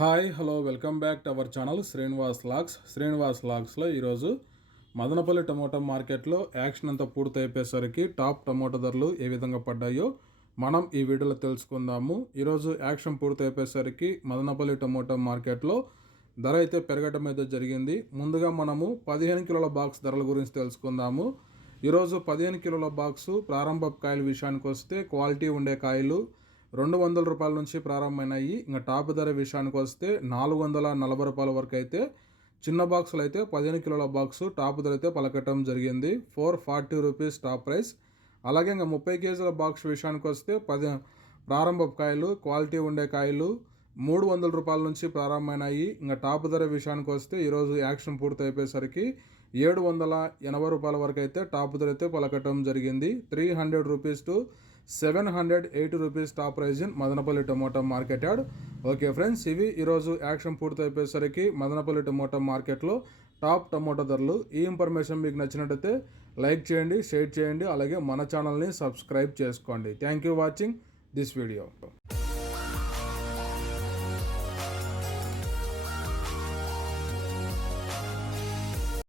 Hi hello welcome back to our channel Srinivas లాగ్స్లో ఈరోజు Madanapalle tomato మార్కెట్లో యాక్షన్ అంతా పూర్తయిపోయేసరికి టాప్ టమోటా ధరలు ఏ విధంగా పడ్డాయో మనం ఈ వీడియోలో తెలుసుకుందాము. ఈరోజు యాక్షన్ పూర్తయిపోయేసరికి మదనపల్లి టమోటా మార్కెట్లో ధర అయితే పెరగటం అయితే జరిగింది. ముందుగా మనము 15 కిలోల బాక్స్ ధరల గురించి తెలుసుకుందాము. ఈరోజు 15 కిలోల బాక్సు ప్రారంభ కాయల విషయానికి వస్తే క్వాలిటీ ఉండే కాయలు 200 రూపాయల నుంచి ప్రారంభమైనాయి. ఇంకా టాప్ ధర విషయానికి వస్తే 440 రూపాయల వరకు అయితే చిన్న బాక్సులు అయితే 15 కిలోల బాక్సు టాప్ ధర అయితే పలకటం జరిగింది. 440 రూపీస్ టాప్ ప్రైస్. అలాగే ఇంకా 30 కేజీల బాక్స్ విషయానికి వస్తే ప్రారంభ కాయలు క్వాలిటీ ఉండే కాయలు 300 రూపాయల నుంచి ప్రారంభమైనాయి. ఇంకా టాప్ ధర విషయానికి వస్తే ఈరోజు యాక్షన్ పూర్తి అయిపోయేసరికి 780 రూపాయల వరకు అయితే టాప్ ధర అయితే పలకటం జరిగింది. 300 rupees to 780 rupees top prize in Madanapalle tomato market yard. Okay friends, ఇవి ఈరోజు యాక్షన్ పూర్తి అయిపోయేసరికి మదనపల్లి టమోటా మార్కెట్లో టాప్ టమోటా ధరలు. ఈ ఇన్ఫర్మేషన్ మీకు నచ్చినట్టయితే లైక్ చేయండి, షేర్ చేయండి, అలాగే మన ఛానల్ని సబ్స్క్రైబ్ చేసుకోండి. Thank you watching this video.